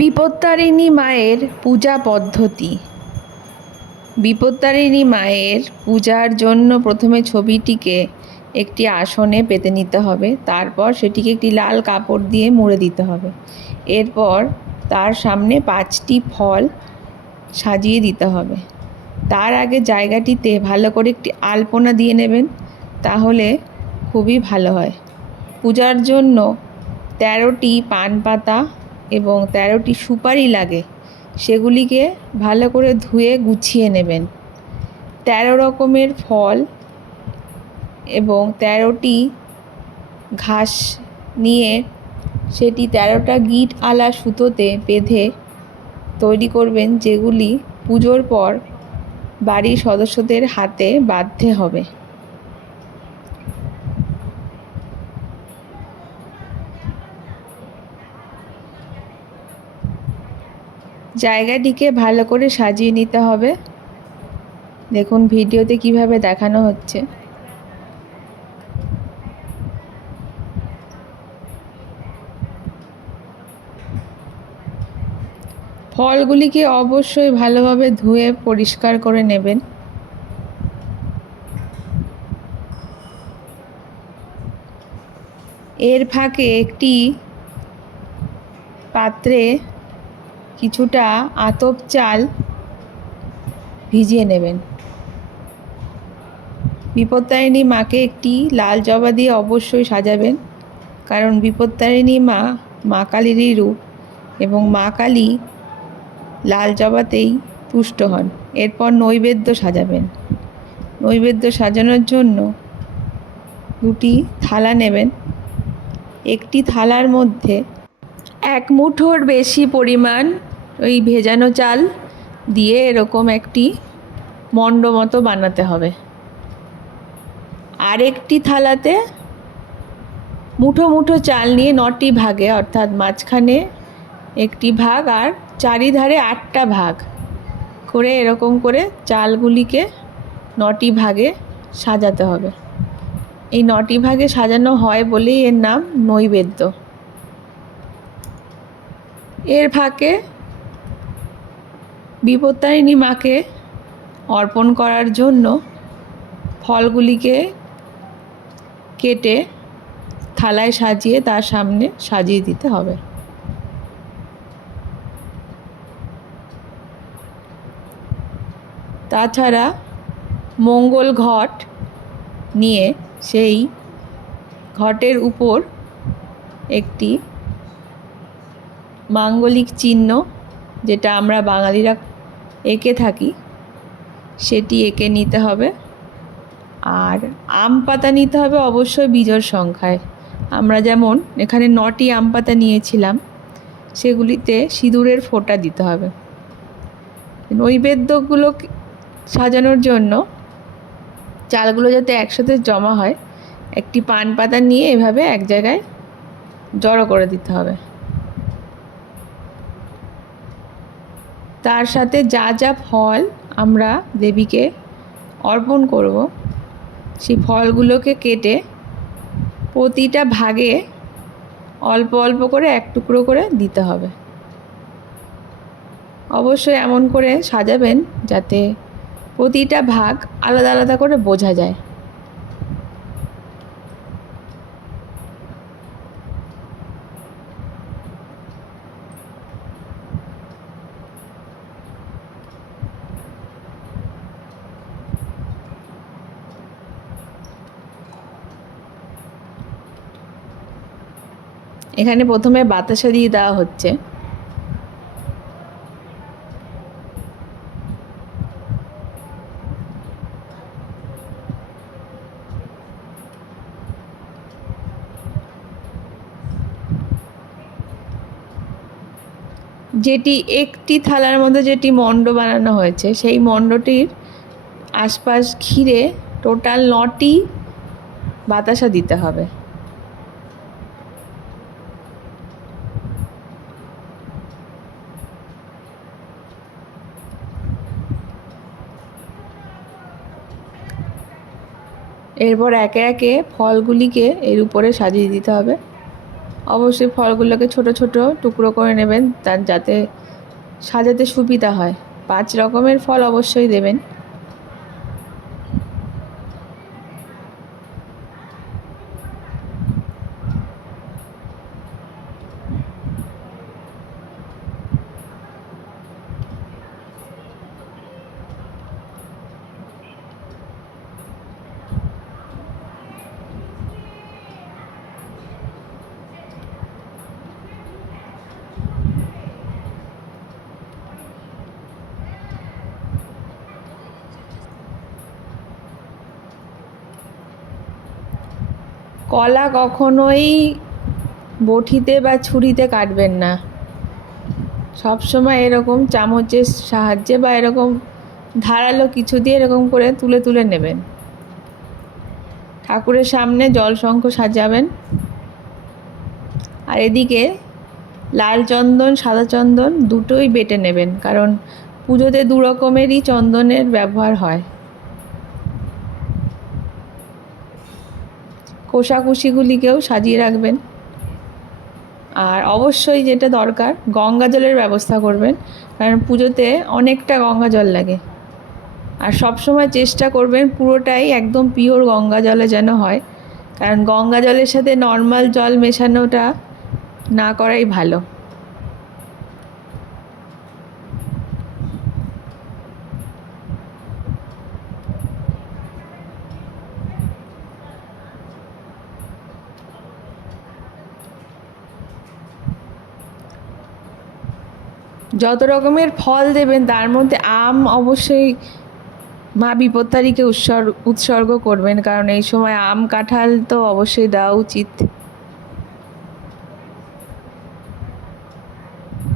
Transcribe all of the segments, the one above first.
বিপত্তারিণী মায়ের পূজা পদ্ধতি। বিপত্তারিণী মায়ের পূজার জন্য প্রথমে ছবিটিকে একটি আসনে পেতে নিতে হবে, তারপর সেটিকে একটি লাল কাপড় দিয়ে মুড়ে দিতে হবে। এরপর তার সামনে পাঁচটি ফল সাজিয়ে দিতে হবে। তার আগে জায়গাটিতে ভালো করে একটি আলপনা দিয়ে নেবেন, তাহলে খুবই ভালো হয়। পূজার জন্য তেরোটি পান পাতা এবং তেরোটি সুপারি লাগে, সেগুলিকে ভালো করে ধুয়ে গুছিয়ে নেবেন। তেরো রকমের ফল এবং তেরোটি ঘাস নিয়ে সেটি তেরোটা গিট আলা সুতোতে বেঁধে তৈরি করবেন, যেগুলি পুজোর পর বাড়ির সদস্যদের হাতে বাঁধতে হবে। জায়গাটিকে ভালো করে সাজিয়ে নিতে হবে। দেখুন, ভিডিওতে কীভাবে দেখানো হচ্ছে। ফলগুলিকে অবশ্যই ভালোভাবে ধুয়ে পরিষ্কার করে নেবেন। এর ফাঁকে একটি পাত্রে কিছুটা আতপ চাল ভিজিয়ে নেবেন। বিপত্তারিণী মাকে একটি লাল জবা দিয়ে অবশ্যই সাজাবেন, কারণ বিপত্তারিণী মা মা কালীরই রূপ এবং মা কালী লাল জবাতেই তুষ্ট হন। এরপর নৈবেদ্য সাজাবেন। নৈবেদ্য সাজানোর জন্য দুটি থালা নেবেন। একটি থালার মধ্যে এক মুঠোর বেশি পরিমাণ ওই ভেজানো চাল দিয়ে এরকম একটি মণ্ড মতো বানাতে হবে। আরেকটি থালাতে মুঠো মুঠো চাল নিয়ে নটি ভাগে, অর্থাৎ মাঝখানে একটি ভাগ আর চারিধারে আটটা ভাগ করে এরকম করে চালগুলিকে নটি ভাগে সাজাতে হবে। এই নটি ভাগে সাজানো হয় বলেই এর নাম নৈবেদ্য। এর ফাঁকে বিপত্তারিণী মাকে অর্পণ করার জন্য ফলগুলিকে কেটে থালায় সাজিয়ে তার সামনে সাজিয়ে দিতে হবে। তাছাড়া মঙ্গল ঘট নিয়ে সেই ঘটের উপর একটি মাঙ্গলিক চিহ্ন, যেটা আমরা বাঙালিরা এঁকে থাকি, সেটি এঁকে নিতে হবে। আর আম পাতা নিতে হবে অবশ্যই বিজোড় সংখ্যায়। আমরা যেমন এখানে নটি আম পাতা নিয়েছিলাম, সেগুলিতে সিঁদুরের ফোঁটা দিতে হবে। নৈবেদ্যগুলো সাজানোর জন্য চালগুলো যাতে একসাথে জমা হয়, একটি পান পাতা নিয়ে এভাবে এক জায়গায় জড়ো করে দিতে হবে। তার সাথে যা যা ফল আমরা দেবীকে অর্পণ করব, সেই ফলগুলোকে কেটে প্রতিটা ভাগে অল্প অল্প করে এক টুকরো করে দিতে হবে। অবশ্যই এমন করে সাজাবেন যাতে প্রতিটা ভাগ আলাদা আলাদা করে বোঝা যায়। এখানে প্রথমে বাতাসা দিয়ে দেওয়া হচ্ছে। যেটি একটি থালার মধ্যে যেটি মণ্ড বানানো হয়েছে, সেই মণ্ডটির আশপাশ ঘিরে টোটাল নটি বাতাসা দিতে হবে। এরপর একে একে ফলগুলিকে এর উপরে সাজিয়ে দিতে হবে। অবশ্যই ফলগুলোকে ছোট ছোট টুকরো করে নেবেন, তার যাতে সাজাতে সুবিধা হয়। পাঁচ রকমের ফল অবশ্যই দেবেন। কলা কখনোই বটিতে বা ছুরিতে কাটবেন না। সব সময় এরকম চামচের সাহায্যে বা এরকম ধারালো কিছু দিয়ে এরকম করে তুলে তুলে নেবেন। ঠাকুরের সামনে জল শঙ্খ সাজাবেন। আর এদিকে লাল চন্দন, সাদা চন্দন দুটোই বেটে নেবেন, কারণ পুজোতে দু রকমেরই চন্দনের ব্যবহার হয়। কোষাকুষিগুলিকেও সাজিয়ে রাখবেন। আর অবশ্যই যেটা দরকার, গঙ্গা জলের ব্যবস্থা করবেন, কারণ পুজোতে অনেকটা গঙ্গা জল লাগে। আর সবসময় চেষ্টা করবেন পুরোটাই একদম পিওর গঙ্গা জলে যেন হয়, কারণ গঙ্গা জলের সাথে নর্মাল জল মেশানোটা না করাই ভালো। যত রকমের ফল দেবেন, তার মধ্যে আম অবশ্যই মা বিপত্তারিকে উৎসর্গ উৎসর্গ করবেন, কারণ এই সময় আম কাঁঠাল তো অবশ্যই দেওয়া উচিত।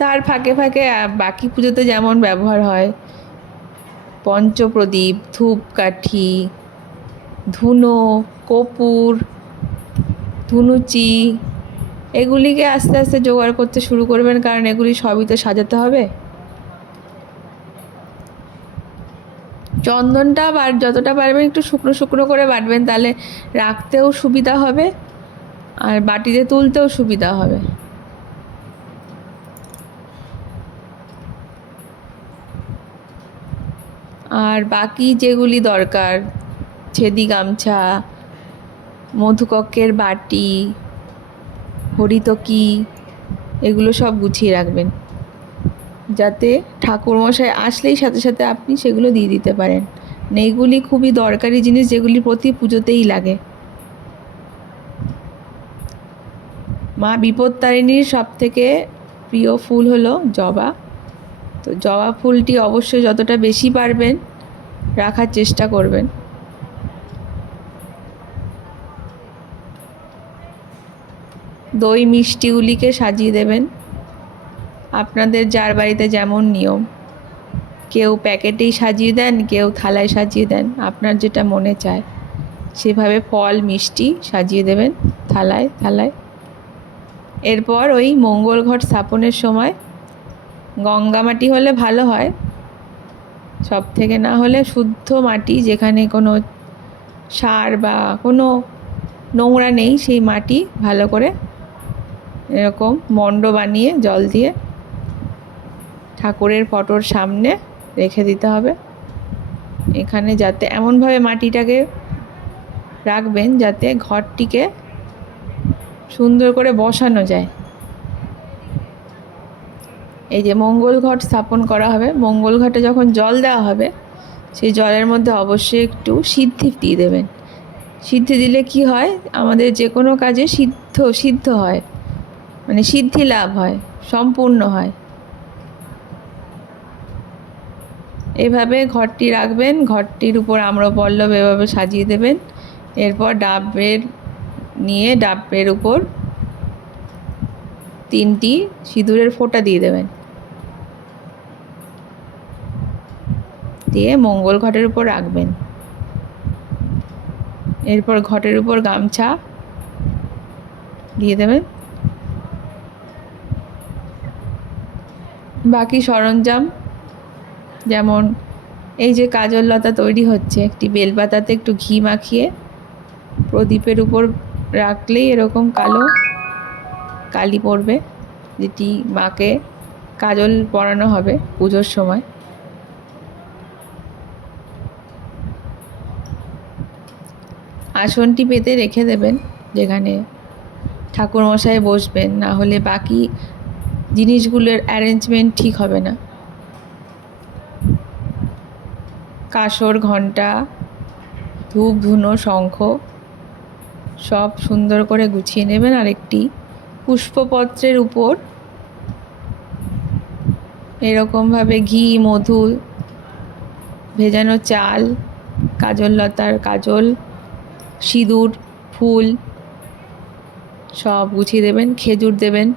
তার ফাঁকে ফাঁকে বাকি পুজোতে যেমন ব্যবহার হয়, পঞ্চপ্রদীপ, ধূপকাঠি, ধুনো, কপুর, ধুনুচি এগুলিকে আস্তে আস্তে জোগাড় করতে শুরু করবেন, কারণ এগুলি সবই তো সাজাতে হবে। চন্দনটা আর যতটা পারবেন একটু শুকনো শুকনো করে বাটবেন, তাহলে রাখতেও সুবিধা হবে আর বাটিতে তুলতেও সুবিধা হবে। আর বাকি যেগুলি দরকার, ছেদি গামছা মধুকক্ষের বাটি হরিতকি এগুলো সব গুছিয়ে রাখবেন। যাতে ঠাকুরমশাই আসলেই সাথে সাথে আপনি সেগুলো দিয়ে দিতে পারেন। এইগুলি খুবই দরকারি জিনিস যেগুলি প্রতি পুজোতেই লাগে। মা বিপত্তারিণীর সব থেকে প্রিয় ফুল হলো জবা। তো জবা ফুলটি অবশ্যই যতটা বেশি পারবেন রাখার চেষ্টা করবেন। দই মিষ্টিগুলিকে সাজিয়ে দেবেন। আপনাদের যার বাড়িতে যেমন নিয়ম। কেউ প্যাকেটেই সাজিয়ে দেন, কেউ থালায় সাজিয়ে দেন, আপনার যেটা মনে চায়। সেভাবে ফল, মিষ্টি সাজিয়ে দেবেন, থালায় থালায়। এরপর ওই মঙ্গল ঘট স্থাপনের সময় গঙ্গা মাটি হলে ভালো হয়। সব থেকে না হলে শুদ্ধ মাটি যেখানে কোনো সার বা কোনো নোংরা নেই, সেই মাটি ভালো করে এরকম মণ্ড বানিয়ে জল দিয়ে ঠাকুরের ফটোর সামনে রেখে দিতে হবে। এখানে যাতে এমনভাবে মাটিটাকে রাখবেন যাতে ঘরটিকে সুন্দর করে বসানো যায়। এই যে মঙ্গল ঘট স্থাপন করা হবে। মঙ্গল ঘটে যখন জল দেওয়া হবে, সেই জলের মধ্যে অবশ্যই একটু সিদ্ধি দিয়ে দেবেন। সিদ্ধি দিলে কি হয়? আমাদের যে কোনো কাজে সিদ্ধ সিদ্ধ হয়। মানে সিদ্ধি লাভ হয়, সম্পূর্ণ হয়। এভাবে ঘরটি রাখবেন, ঘরটির উপর আম্রপল্লব এভাবে সাজিয়ে দেবেন। এরপর ডাবের নিয়ে, ডাবের উপর তিনটি সিঁদুরের ফোঁটা দিয়ে দেবেন। দিয়ে মঙ্গল ঘটের উপর রাখবেন। এরপর ঘটের উপর গামছা দিয়ে দেবেন। বাকি সরঞ্জাম, যেমন এই যে কাজল লতা তৈরি হচ্ছে, একটি বেলপাতাতে একটু ঘি মাখিয়ে প্রদীপের উপর রাখলেই এরকম কালো কালি পড়বে, যেটি মাকে কাজল পরানো হবে পুজোর সময়। আসনটি পেতে রেখে দেবেন, যেখানে ঠাকুরমশাই বসবেন, না হলে বাকি জিনিসগুলোর অ্যারেঞ্জমেন্ট ঠিক হবে না। কাসর ঘণ্টা ধূপ, ধুনো, শঙ্খ, সব সুন্দর করে গুছিয়ে নেবেন। আর একটি পুষ্পপত্রের উপর এরকমভাবে ঘি মধু ভেজানো চাল, কাজল লতার কাজল, সিঁদুর, ফুল সব গুছিয়ে দেবেন, খেজুর দেবেন।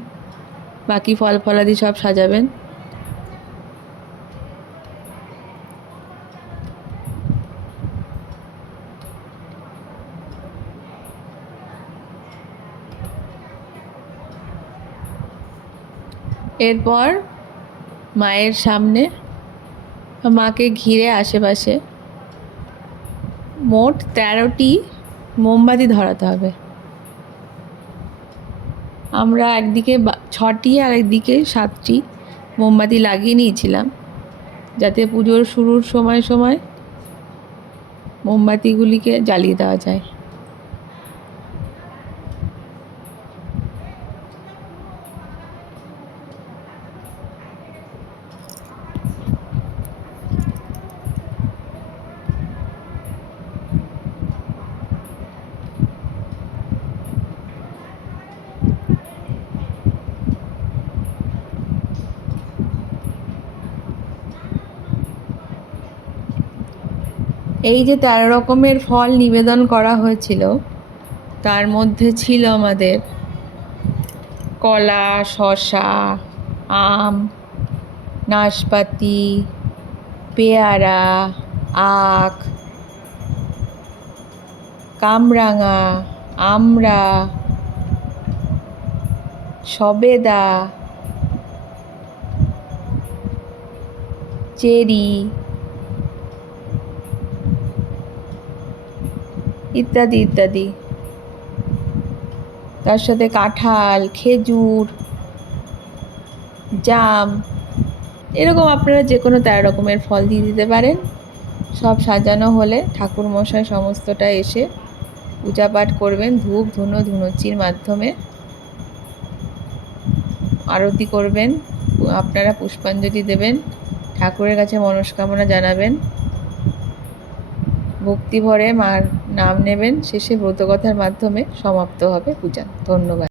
বাকি ফল ফলাদি সব সাজাবেন। এরপর মায়ের সামনে মাকে ঘিরে আশেপাশে মোট তেরোটি মোমবাতি ধরাতে হবে। আমরা একদিকে ছটি আর একদিকে সাতটি মোমবাতি লাগিয়ে নিয়েছিলাম, যাতে পুজোর শুরুর সময় সময় মোমবাতিগুলিকে জ্বালিয়ে দেওয়া যায়। এই যে তেরো রকমের ফল নিবেদন করা হয়েছিল, তার মধ্যে ছিল আমাদের কলা, শসা, আম, নাশপাতি, পেয়ারা, আখ, কামরাঙা, আমড়া, সবেদা, চেরি ইত্যাদি ইত্যাদি। তার সাথে কাঁঠাল, খেজুর, জাম, এরকম আপনারা যে কোনো তেরো রকমের ফল দিয়ে দিতে পারেন। সব সাজানো হলে ঠাকুর মশাই সমস্তটা এসে পূজা পাঠ করবেন ধূপ, ধুনো, ধুনুচির মাধ্যমে। আরতি করবেন, আপনারা পুষ্পাঞ্জলি দেবেন, ঠাকুরের কাছে মনস্কামনা জানাবেন। ভক্তি ভরে মার নাম নেবেন শেষে ব্রতকথার মাধ্যমে সমাপ্ত হবে পূজা। ধন্যবাদ।